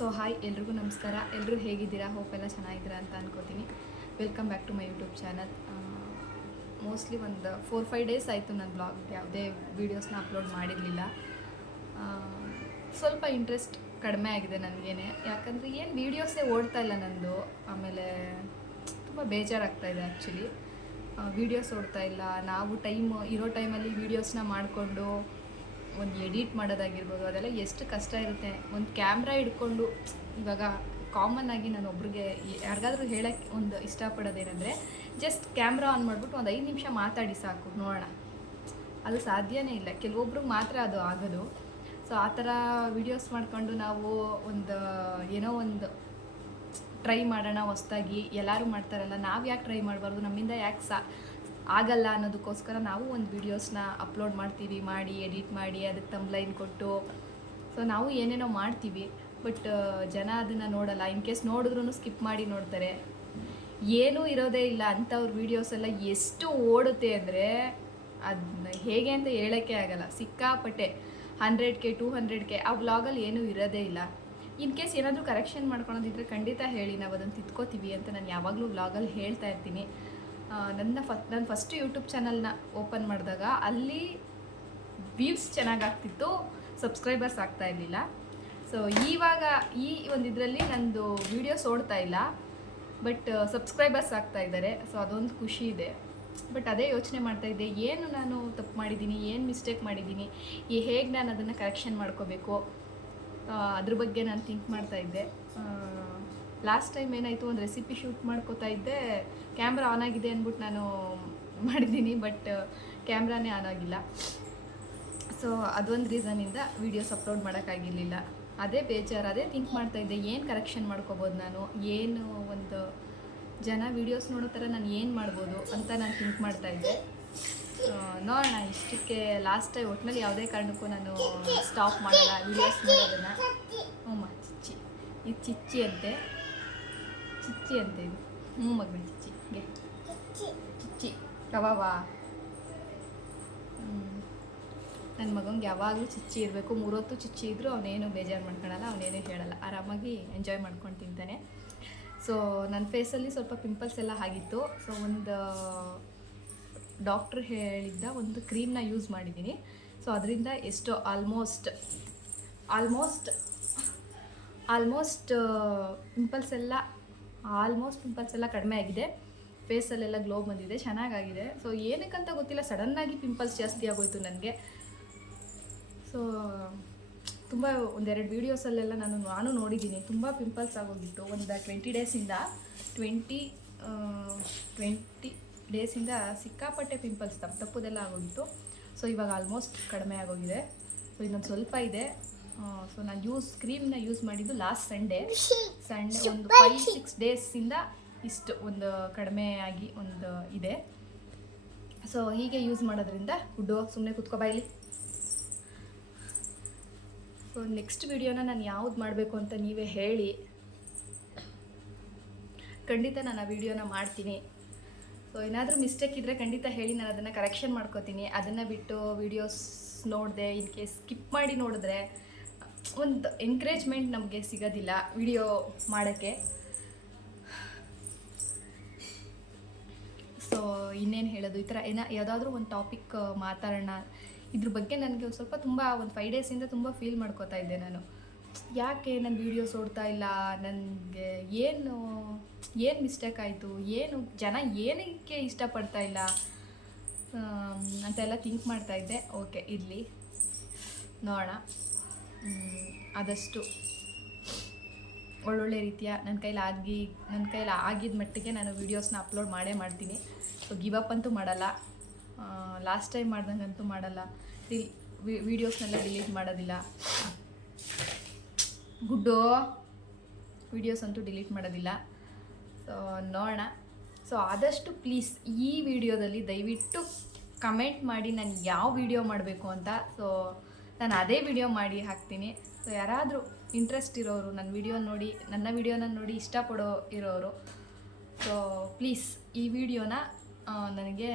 So hi, ಎಲ್ರಿಗೂ ನಮಸ್ಕಾರ. ಎಲ್ಲರೂ ಹೇಗಿದ್ದೀರಾ? ಹೋಪ್ ಎಲ್ಲ ಚೆನ್ನಾಗಿದ್ದೀರಾ ಅಂತ ಅನ್ಕೋತೀನಿ. Welcome back to my YouTube channel mostly ಒಂದು ಫೋರ್ ಫೈವ್ ಡೇಸ್ ಆಯಿತು ನನ್ನ ಬ್ಲಾಗ್ ಯಾವುದೇ ವೀಡಿಯೋಸ್ನ ಅಪ್ಲೋಡ್ ಮಾಡಿರಲಿಲ್ಲ. ಸ್ವಲ್ಪ ಇಂಟ್ರೆಸ್ಟ್ ಕಡಿಮೆ ಆಗಿದೆ ನನಗೇನೆ. ಯಾಕಂದರೆ ಏನು ವೀಡಿಯೋಸೇ ಓಡ್ತಾ ಇಲ್ಲ ನನ್ನದು ಆಮೇಲೆ ತುಂಬ ಬೇಜಾರಾಗ್ತಾ ಇದೆ ಆ್ಯಕ್ಚುಲಿ ವೀಡಿಯೋಸ್ ಓಡ್ತಾ ಇಲ್ಲ. ನಾವು ಟೈಮ್ ಇರೋ ಟೈಮಲ್ಲಿ ವೀಡಿಯೋಸ್ನ ಮಾಡಿಕೊಂಡು ಒಂದು ಎಡಿಟ್ ಮಾಡೋದಾಗಿರ್ಬೋದು, ಅದೆಲ್ಲ ಎಷ್ಟು ಕಷ್ಟ ಇರುತ್ತೆ. ಒಂದು ಕ್ಯಾಮ್ರಾ ಹಿಡ್ಕೊಂಡು, ಇವಾಗ ಕಾಮನ್ ಆಗಿ ನಾನು ಒಬ್ರಿಗೆ ಯಾರಿಗಾದ್ರೂ ಹೇಳಕ್ಕೆ ಒಂದು ಇಷ್ಟಪಡೋದೇನೆಂದರೆ ಜಸ್ಟ್ ಕ್ಯಾಮ್ರಾ ಆನ್ ಮಾಡಿಬಿಟ್ಟು ಒಂದು ಐದು ನಿಮಿಷ ಮಾತಾಡಿ ಸಾಕು, ನೋಡೋಣ. ಅದು ಸಾಧ್ಯನೇ ಇಲ್ಲ. ಕೆಲವೊಬ್ರಿಗೆ ಮಾತ್ರ ಅದು ಆಗೋದು. ಸೊ ಆ ಥರ ವಿಡಿಯೋಸ್ ಮಾಡಿಕೊಂಡು ನಾವು ಒಂದು, ಏನೋ ಒಂದು ಟ್ರೈ ಮಾಡೋಣ ಹೊಸ್ದಾಗಿ. ಎಲ್ಲರೂ ಮಾಡ್ತಾರಲ್ಲ ನಾವು ಯಾಕೆ ಟ್ರೈ ಮಾಡಬಾರ್ದು? ನಮ್ಮಿಂದ ಯಾಕೆ ಸಾ ಆಗಲ್ಲ ಅನ್ನೋದಕ್ಕೋಸ್ಕರ ನಾವು ಒಂದು ವೀಡಿಯೋಸ್ನ ಅಪ್ಲೋಡ್ ಮಾಡ್ತೀವಿ, ಮಾಡಿ ಎಡಿಟ್ ಮಾಡಿ, ಅದಕ್ಕೆ ತಂಬ್ಲೈನ್ ಕೊಟ್ಟು. ಸೊ ನಾವು ಏನೇನೋ ಮಾಡ್ತೀವಿ ಬಟ್ ಜನ ಅದನ್ನು ನೋಡಲ್ಲ. ಇನ್ ಕೇಸ್ ನೋಡಿದ್ರೂ ಸ್ಕಿಪ್ ಮಾಡಿ ನೋಡ್ತಾರೆ. ಏನೂ ಇರೋದೇ ಇಲ್ಲ. ಅಂಥವ್ರ ವೀಡಿಯೋಸ್ ಎಲ್ಲ ಎಷ್ಟು ಓಡುತ್ತೆ ಅಂದರೆ ಅದನ್ನ ಹೇಗೆ ಅಂತ ಹೇಳೋಕ್ಕೆ ಆಗಲ್ಲ. ಸಿಕ್ಕಾಪಟ್ಟೆ. Hundred K two hundred K ಆ ವ್ಲಾಗಲ್ಲಿ ಏನೂ ಇರೋದೇ ಇಲ್ಲ. ಇನ್ ಕೇಸ್ ಏನಾದರೂ ಕರೆಕ್ಷನ್ ಮಾಡ್ಕೊಳೋದಿದ್ರೆ ಖಂಡಿತ ಹೇಳಿ. ನಾವು ಅದನ್ನು ತಿದ್ಕೋತೀವಿ ಅಂತ ನಾನು ಯಾವಾಗಲೂ ವ್ಲಾಗಲ್ಲಿ ಹೇಳ್ತಾ ಇರ್ತೀನಿ. ನನ್ನ ಫಸ್ಟ್ ನಾನು ಫಸ್ಟ್ ಯೂಟ್ಯೂಬ್ ಚಾನಲ್ನ ಓಪನ್ ಮಾಡಿದಾಗ ಅಲ್ಲಿ ವ್ಯೂಸ್ ಚೆನ್ನಾಗಾಗ್ತಿತ್ತು ಸಬ್ಸ್ಕ್ರೈಬರ್ಸ್ ಆಗ್ತಾ ಇರಲಿಲ್ಲ. ಸೊ ಇವಾಗ ಈ ಒಂದು ಇದರಲ್ಲಿ ನಂದು ವೀಡಿಯೋಸ್ ಓಡ್ತಾ ಇಲ್ಲ ಬಟ್ ಸಬ್ಸ್ಕ್ರೈಬರ್ಸ್ ಆಗ್ತಾ ಇದ್ದಾರೆ. ಸೊ ಅದೊಂದು ಖುಷಿ ಇದೆ. ಬಟ್ ಅದೇ ಯೋಚನೆ ಮಾಡ್ತಾ ಇದ್ದೆ, ಏನು ನಾನು ತಪ್ಪು ಮಾಡಿದ್ದೀನಿ, ಏನು ಮಿಸ್ಟೇಕ್ ಮಾಡಿದ್ದೀನಿ, ಈ ಹೇಗೆ ನಾನು ಅದನ್ನು ಕರೆಕ್ಷನ್ ಮಾಡ್ಕೋಬೇಕು? ಅದ್ರ ಬಗ್ಗೆ ನಾನು ಥಿಂಕ್ ಮಾಡ್ತಾ ಇದ್ದೆ. ಲಾಸ್ಟ್ ಟೈಮ್ ಏನಾಯಿತು ಒಂದು ರೆಸಿಪಿ ಶೂಟ್ ಮಾಡ್ಕೋತಾ ಇದ್ದೆ ಕ್ಯಾಮ್ರಾ ಆನ್ ಆಗಿದೆ ಅಂದ್ಬಿಟ್ಟು ನಾನು ಮಾಡಿದ್ದೀನಿ ಬಟ್ ಕ್ಯಾಮ್ರಾನೇ ಆನ್ ಆಗಿಲ್ಲ. ಸೊ ಅದೊಂದು ರೀಸನಿಂದ ವೀಡಿಯೋಸ್ ಅಪ್ಲೋಡ್ ಮಾಡೋಕ್ಕಾಗಿರಲಿಲ್ಲ. ಅದೇ ಬೇಜಾರು ಅದೇ ಥಿಂಕ್ ಮಾಡ್ತಾ ಇದ್ದೆ ಏನು ಕರೆಕ್ಷನ್ ಮಾಡ್ಕೋಬೋದು ನಾನು? ಏನು ಒಂದು ಜನ ವೀಡಿಯೋಸ್ ನೋಡೋ ಥರ ನಾನು ಏನು ಮಾಡ್ಬೋದು ಅಂತ ನಾನು ಥಿಂಕ್ ಮಾಡ್ತಾ ಇದ್ದೆ. ಆ, ನೋಡೋಣ ಇಷ್ಟಕ್ಕೆ ಲಾಸ್ಟ್ ಟೈಮ್ ಒಟ್ಟಿನಲ್ಲಿ ಯಾವುದೇ ಕಾರಣಕ್ಕೂ ನಾನು ಸ್ಟಾಪ್ ಮಾಡಲ್ಲ ವೀಡಿಯೋಸ್ ಮಾಡೋದನ್ನು ಹ್ಞೂ ಚಿಚ್ಚಿ. ಇದು ಚಿಚ್ಚಿ ಅಂತೆ ಚಿಚ್ಚಿ ಅಂತ ಇದು ಹ್ಞೂ ಮಗನ ಚಿಚ್ಚಿ ಗೆ ಚಿಚ್ಚಿ ಕವಾವಾ ನನ್ನ ಮಗಂಗೆ ಯಾವಾಗಲೂ ಚಿಚ್ಚಿ ಇರಬೇಕು ಮೂರೊತ್ತು ಚಿಚ್ಚಿ ಇದ್ದರೂ ಅವನೇನು ಬೇಜಾರು ಮಾಡ್ಕೊಳಲ್ಲ ಅವನೇನು ಹೇಳಲ್ಲ. ಆರಾಮಾಗಿ ಎಂಜಾಯ್ ಮಾಡ್ಕೊಂಡು ತಿಂತಾನೆ ಸೊ ನನ್ನ ಫೇಸಲ್ಲಿ ಸ್ವಲ್ಪ ಪಿಂಪಲ್ಸ್ ಎಲ್ಲ ಆಗಿತ್ತು. ಸೊ ಒಂದು ಡಾಕ್ಟ್ರ್ ಹೇಳಿದ್ದ ಒಂದು ಕ್ರೀಮ್ನ ಯೂಸ್ ಮಾಡಿದ್ದೀನಿ. ಸೊ ಅದರಿಂದ ಎಷ್ಟೋ ಆಲ್ಮೋಸ್ಟ್ ಆಲ್ಮೋಸ್ಟ್ ಆಲ್ಮೋಸ್ಟ್ ಪಿಂಪಲ್ಸ್ ಎಲ್ಲ ಆಲ್ಮೋಸ್ಟ್ ಪಿಂಪಲ್ಸ್ ಎಲ್ಲ ಕಡಿಮೆ ಆಗಿದೆ. ಫೇಸಲ್ಲೆಲ್ಲ ಗ್ಲೋ ಬಂದಿದೆ, ಚೆನ್ನಾಗಾಗಿದೆ. ಸೊ ಏನಕ್ಕಂತ ಗೊತ್ತಿಲ್ಲ ಸಡನ್ನಾಗಿ ಪಿಂಪಲ್ಸ್ ಜಾಸ್ತಿ ಆಗೋಯಿತು ನನಗೆ. ಸೊ ತುಂಬ ಒಂದೆರಡು ವೀಡಿಯೋಸಲ್ಲೆಲ್ಲ ನಾನು ನಾನು ನೋಡಿದ್ದೀನಿ. ತುಂಬ ಪಿಂಪಲ್ಸ್ ಆಗೋಗಿತ್ತು. ಒಂದು ಟ್ವೆಂಟಿ ಡೇಸಿಂದ ಟ್ವೆಂಟಿ ಟ್ವೆಂಟಿ ಡೇಸಿಂದ ಸಿಕ್ಕಾಪಟ್ಟೆ ಪಿಂಪಲ್ಸ್ ತಪ್ಪು ತಪ್ಪುದೆಲ್ಲ ಆಗೋಗಿತ್ತು. ಸೊ ಇವಾಗ ಆಲ್ಮೋಸ್ಟ್ ಕಡಿಮೆ ಆಗೋಗಿದೆ. ಸೊ ಇನ್ನೊಂದು ಸ್ವಲ್ಪ ಇದೆ. ಸೊ ನಾನು ಯೂಸ್ ಕ್ರೀಮ್ನ ಯೂಸ್ ಮಾಡಿದ್ದು ಲಾಸ್ಟ್ ಸಂಡೇ ಸಂಡೇ ಒಂದು ಫೈವ್ ಸಿಕ್ಸ್ ಡೇಸಿಂದ ಇಷ್ಟು ಒಂದು ಕಡಿಮೆ ಆಗಿ ಒಂದು ಇದೆ. ಸೊ ಹೀಗೆ ಯೂಸ್ ಮಾಡೋದ್ರಿಂದ ಗುಡ್ಡು ಸುಮ್ಮನೆ ಕುತ್ಕೋಬಾಯಿಲಿ ಸೊ ನೆಕ್ಸ್ಟ್ ವಿಡಿಯೋನ ನಾನು ಯಾವ್ದು ಮಾಡಬೇಕು ಅಂತ ನೀವೇ ಹೇಳಿ. ಖಂಡಿತ ನಾನು ಆ ವಿಡಿಯೋನ ಮಾಡ್ತೀನಿ. ಸೊ ಏನಾದರೂ ಮಿಸ್ಟೇಕ್ ಇದ್ದರೆ ಖಂಡಿತ ಹೇಳಿ ನಾನು ಅದನ್ನು ಕರೆಕ್ಷನ್ ಮಾಡ್ಕೋತೀನಿ. ಅದನ್ನು ಬಿಟ್ಟು ವಿಡಿಯೋಸ್ ನೋಡಿದೆ ಇನ್ ಕೇಸ್ ಸ್ಕಿಪ್ ಮಾಡಿ ನೋಡಿದ್ರೆ ಒಂದು ಎನ್ಕರೇಜ್ಮೆಂಟ್ ನಮಗೆ ಸಿಗೋದಿಲ್ಲ ವಿಡಿಯೋ ಮಾಡೋಕ್ಕೆ. ಸೊ ಇನ್ನೇನು ಹೇಳೋದು? ಈ ಥರ ಏನೋ ಯಾವುದಾದ್ರೂ ಒಂದು ಟಾಪಿಕ್ ಮಾತಾಡೋಣ. ಇದ್ರ ಬಗ್ಗೆ ನನಗೆ ಒಂದು ಸ್ವಲ್ಪ ತುಂಬ ಒಂದು ಫೈವ್ ಡೇಸಿಂದ ತುಂಬ ಫೀಲ್ ಮಾಡ್ಕೋತಾ ಇದ್ದೆ ನಾನು. ಯಾಕೆ ನನ್ನ ವೀಡಿಯೋಸ್ ಓಡ್ತಾ ಇಲ್ಲ? ನನಗೆ ಏನು ಏನು ಮಿಸ್ಟೇಕ್ ಆಯಿತು? ಏನು ಜನ ಏನಕ್ಕೆ ಇಷ್ಟಪಡ್ತಾ ಇಲ್ಲ? ಅಂತೆಲ್ಲ ಥಿಂಕ್ ಮಾಡ್ತಾ ಇದ್ದೆ. ಓಕೆ ಇರಲಿ. ನೋಡೋಣ. ಆದಷ್ಟು ಒಳ್ಳೊಳ್ಳೆ ರೀತಿಯ ನನ್ನ ಕೈಲಿ ಆಗಿ, ನನ್ನ ಕೈಲಿ ಆಗಿದ ಮಟ್ಟಿಗೆ ನಾನು ವೀಡಿಯೋಸ್ನ ಅಪ್ಲೋಡ್ ಮಾಡೇ ಮಾಡ್ತೀನಿ. ಸೊ ಗಿವ್ ಅಪ್ ಅಂತೂ ಮಾಡಲ್ಲ. ಲಾಸ್ಟ್ ಟೈಮ್ ಮಾಡ್ದಂಗಂತೂ ಮಾಡಲ್ಲ. ವೀಡಿಯೋಸ್ನೆಲ್ಲ ಡಿಲೀಟ್ ಮಾಡೋದಿಲ್ಲ. ಗುಡ್ಡು ವೀಡಿಯೋಸ್ ಅಂತೂ ಡಿಲೀಟ್ ಮಾಡೋದಿಲ್ಲ. ಸೊ ನೋಡೋಣ. ಸೊ ಆದಷ್ಟು ಪ್ಲೀಸ್ ಈ ವಿಡಿಯೋದಲ್ಲಿ ದಯವಿಟ್ಟು ಕಮೆಂಟ್ ಮಾಡಿ ನಾನು ಯಾವ ವಿಡಿಯೋ ಮಾಡಬೇಕು ಅಂತ. ಸೊ ನಾನು ಅದೇ ವಿಡಿಯೋ ಮಾಡಿ ಹಾಕ್ತೀನಿ. ಸೊ ಯಾರಾದರೂ ಇಂಟ್ರೆಸ್ಟ್ ಇರೋರು ನನ್ನ ವಿಡಿಯೋ ನೋಡಿ, ನನ್ನ ವಿಡಿಯೋನ ನೋಡಿ ಇಷ್ಟಪಡೋ ಇರೋರು ಸೊ ಪ್ಲೀಸ್ ಈ ವಿಡಿಯೋನ ನನಗೆ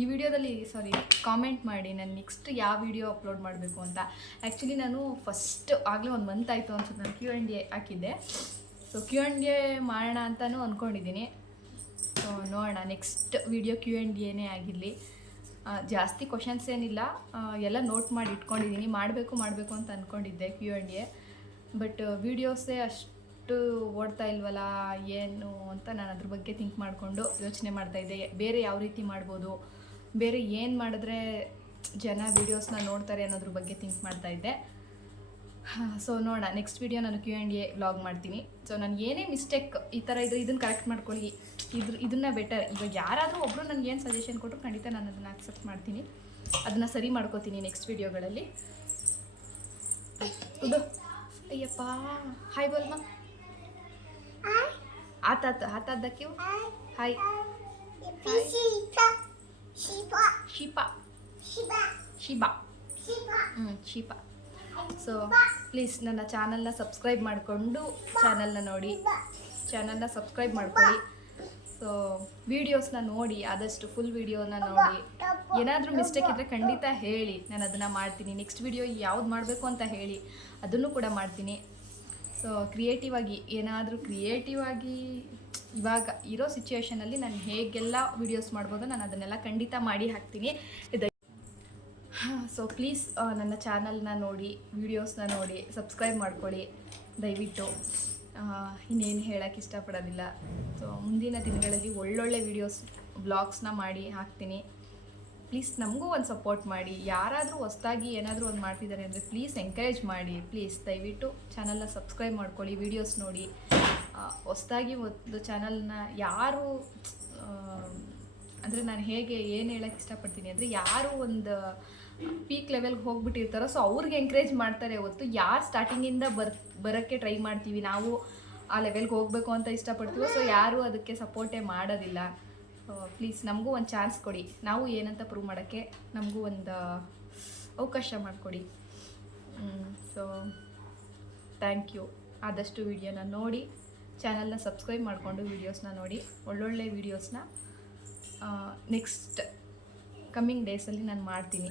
ಈ ವಿಡಿಯೋದಲ್ಲಿ ಸಾರಿ ಕಾಮೆಂಟ್ ಮಾಡಿ, ನಾನು ನೆಕ್ಸ್ಟ್ ಯಾವ ವಿಡಿಯೋ ಅಪ್ಲೋಡ್ ಮಾಡಬೇಕು ಅಂತ. ಆ್ಯಕ್ಚುಲಿ ನಾನು ಫಸ್ಟ್ ಆಗಲೇ ಒಂದು ಮಂತ್ ಆಯಿತು ಅನ್ಸುತ್ತೆ ನಾನು ಕ್ಯೂ ಆ್ಯಂಡ್ ಎ ಹಾಕಿದ್ದೆ. ಸೊ ಕ್ಯೂ ಆ್ಯಂಡ್ ಎ ಮಾಡೋಣ ಅಂತಲೂ ಅಂದ್ಕೊಂಡಿದ್ದೀನಿ ಸೊ ನೋಡೋಣ ನೆಕ್ಸ್ಟ್ ವಿಡಿಯೋ ಕ್ಯೂ ಆ್ಯಂಡ್ ಎನೇ ಆಗಿರಲಿ. ಜಾಸ್ತಿ ಕ್ವಶನ್ಸ್ ಏನಿಲ್ಲ. ಎಲ್ಲ ನೋಟ್ ಮಾಡಿ ಇಟ್ಕೊಂಡಿದ್ದೀನಿ ಮಾಡಬೇಕು ಮಾಡಬೇಕು ಅಂತ ಅಂದ್ಕೊಂಡಿದ್ದೆ ಕ್ಯೂ ಆ್ಯಂಡ್ ಎ ಬಟ್ ವೀಡಿಯೋಸೇ ಅಷ್ಟು ಓಡ್ತಾ ಇಲ್ವಲ್ಲ, ಏನು ಅಂತ ನಾನು ಅದ್ರ ಬಗ್ಗೆ ಥಿಂಕ್ ಮಾಡಿಕೊಂಡು ಯೋಚನೆ ಮಾಡ್ತಾಯಿದ್ದೆ ಬೇರೆ ಯಾವ ರೀತಿ ಮಾಡ್ಬೋದು? ಬೇರೆ ಏನು ಮಾಡಿದ್ರೆ ಜನ ವೀಡಿಯೋಸ್ನ ನೋಡ್ತಾರೆ ಅನ್ನೋದ್ರ ಬಗ್ಗೆ ಥಿಂಕ್ ಮಾಡ್ತಾಯಿದ್ದೆ ಸೊ ನೋಡೋಣ. ನೆಕ್ಸ್ಟ್ ವಿಡಿಯೋ ನಾನು ಕ್ಯೂ ಆ್ಯಂಡ್ ಎ ವ್ಲಾಗ್ ಮಾಡ್ತೀನಿ. ಸೊ ನಾನು ಏನೇ ಮಿಸ್ಟೇಕ್ ಈ ಥರ ಇದ್ರೆ ಇದನ್ನು ಕರೆಕ್ಟ್ ಮಾಡ್ಕೊಳ್ಳಿ. ಇದ್ರ ಇದನ್ನ ಬೆಟರ್ ಇವಾಗ ಯಾರಾದರೂ ಒಬ್ಬರು ನನಗೆ ಏನು ಸಜೆಷನ್ ಕೊಟ್ಟರು ಖಂಡಿತ ನಾನು ಅದನ್ನು ಆಕ್ಸೆಪ್ಟ್ ಮಾಡ್ತೀನಿ. ಅದನ್ನು ಸರಿ ಮಾಡ್ಕೋತೀನಿ ನೆಕ್ಸ್ಟ್ ವಿಡಿಯೋಗಳಲ್ಲಿ ಇದು ಅಯ್ಯಪ್ಪ. ಹಾಯ್ ಬೋಲ್ಮಾ. ಆತಾತ ಆತಾದಕ್ಕೆ ಹಾಯ್ ಶಿಪಾ ಶಿಬಾ ಹ್ಞೂ ಶಿಪಾ ಸೊ ಪ್ಲೀಸ್ ನನ್ನ ಚಾನಲ್ನ ಸಬ್ಸ್ಕ್ರೈಬ್ ಮಾಡಿಕೊಂಡು ಚಾನಲ್ನ ನೋಡಿ. ಚಾನಲ್ನ ಸಬ್ಸ್ಕ್ರೈಬ್ ಮಾಡ್ಕೊಳ್ಳಿ. ಸೊ ವೀಡಿಯೋಸ್ನ ನೋಡಿ, ಆದಷ್ಟು ಫುಲ್ ವೀಡಿಯೋನ ನೋಡಿ. ಏನಾದರೂ ಮಿಸ್ಟೇಕ್ ಇದ್ದರೆ ಖಂಡಿತ ಹೇಳಿ. ನಾನು ಅದನ್ನು ಮಾಡ್ತೀನಿ. ನೆಕ್ಸ್ಟ್ ವೀಡಿಯೋ ಯಾವ್ದು ಮಾಡಬೇಕು ಅಂತ ಹೇಳಿ ಅದನ್ನು ಕೂಡ ಮಾಡ್ತೀನಿ. ಸೊ ಕ್ರಿಯೇಟಿವ್ ಆಗಿ, ಏನಾದರೂ ಕ್ರಿಯೇಟಿವ್ ಆಗಿ, ಇವಾಗ ಇರೋ ಸಿಚುವೇಷನಲ್ಲಿ ನಾನು ಹೇಗೆಲ್ಲ ವೀಡಿಯೋಸ್ ಮಾಡ್ಬೋದು ನಾನು ಅದನ್ನೆಲ್ಲ ಖಂಡಿತ ಮಾಡಿ ಹಾಕ್ತೀನಿ. ಸೊ ಪ್ಲೀಸ್ ನನ್ನ ಚಾನಲ್ನ ನೋಡಿ ವೀಡಿಯೋಸ್ನ ನೋಡಿ ಸಬ್ಸ್ಕ್ರೈಬ್ ಮಾಡ್ಕೊಳ್ಳಿ, ದಯವಿಟ್ಟು. ಇನ್ನೇನು ಹೇಳೋಕ್ಕೆ ಇಷ್ಟಪಡೋದಿಲ್ಲ. ಸೊ ಮುಂದಿನ ದಿನಗಳಲ್ಲಿ ಒಳ್ಳೊಳ್ಳೆ ವೀಡಿಯೋಸ್ ಬ್ಲಾಗ್ಸ್ನ ಮಾಡಿ ಹಾಕ್ತೀನಿ. ಪ್ಲೀಸ್ ನಮಗೂ ಒಂದು ಸಪೋರ್ಟ್ ಮಾಡಿ. ಯಾರಾದರೂ ಹೊಸ್ದಾಗಿ ಏನಾದರೂ ಒಂದು ಮಾಡ್ತಿದ್ದಾರೆ ಅಂದರೆ ಪ್ಲೀಸ್ ಎಂಕರೇಜ್ ಮಾಡಿ. ಪ್ಲೀಸ್ ದಯವಿಟ್ಟು ಚಾನಲ್ನ ಸಬ್ಸ್ಕ್ರೈಬ್ ಮಾಡ್ಕೊಳ್ಳಿ ವೀಡಿಯೋಸ್ ನೋಡಿ. ಹೊಸ್ದಾಗಿ ಒಂದು ಚಾನಲ್ನ ಯಾರು ಅಂದರೆ ನಾನು ಹೇಗೆ ಏನು ಹೇಳೋಕ್ಕೆ ಇಷ್ಟಪಡ್ತೀನಿ ಅಂದರೆ ಯಾರು ಒಂದು ಪೀಕ್ ಲೆವೆಲ್ಗೆ ಹೋಗ್ಬಿಟ್ಟಿರ್ತಾರೋ ಸೊ ಅವ್ರಿಗೆ ಎಂಕರೇಜ್ ಮಾಡ್ತಾರೆ ಹೊತ್ತು, ಯಾರು ಸ್ಟಾರ್ಟಿಂಗಿಂದ ಬರ್, ಬರೋಕ್ಕೆ ಟ್ರೈ ಮಾಡ್ತೀವಿ, ನಾವು ಆ ಲೆವೆಲ್ಗೆ ಹೋಗಬೇಕು ಅಂತ ಇಷ್ಟಪಡ್ತೀವೋ ಸೊ ಯಾರು ಅದಕ್ಕೆ ಸಪೋರ್ಟೇ ಮಾಡೋದಿಲ್ಲ. ಪ್ಲೀಸ್ ನಮಗೂ ಒಂದು ಚಾನ್ಸ್ ಕೊಡಿ. ನಾವು ಏನಂತ ಪ್ರೂವ್ ಮಾಡೋಕ್ಕೆ ನಮಗೂ ಒಂದು ಅವಕಾಶ ಮಾಡಿಕೊಡಿ. ಸೊ ಥ್ಯಾಂಕ್ ಯು ಆದಷ್ಟು ವಿಡಿಯೋನ ನೋಡಿ ಚಾನಲ್ನ ಸಬ್ಸ್ಕ್ರೈಬ್ ಮಾಡಿಕೊಂಡು ವೀಡಿಯೋಸ್ನ ನೋಡಿ, ಒಳ್ಳೊಳ್ಳೆ ವೀಡಿಯೋಸ್ನ ನೆಕ್ಸ್ಟ್ ಕಮ್ಮಿಂಗ್ ಡೇಸಲ್ಲಿ ನಾನು ಮಾಡ್ತೀನಿ.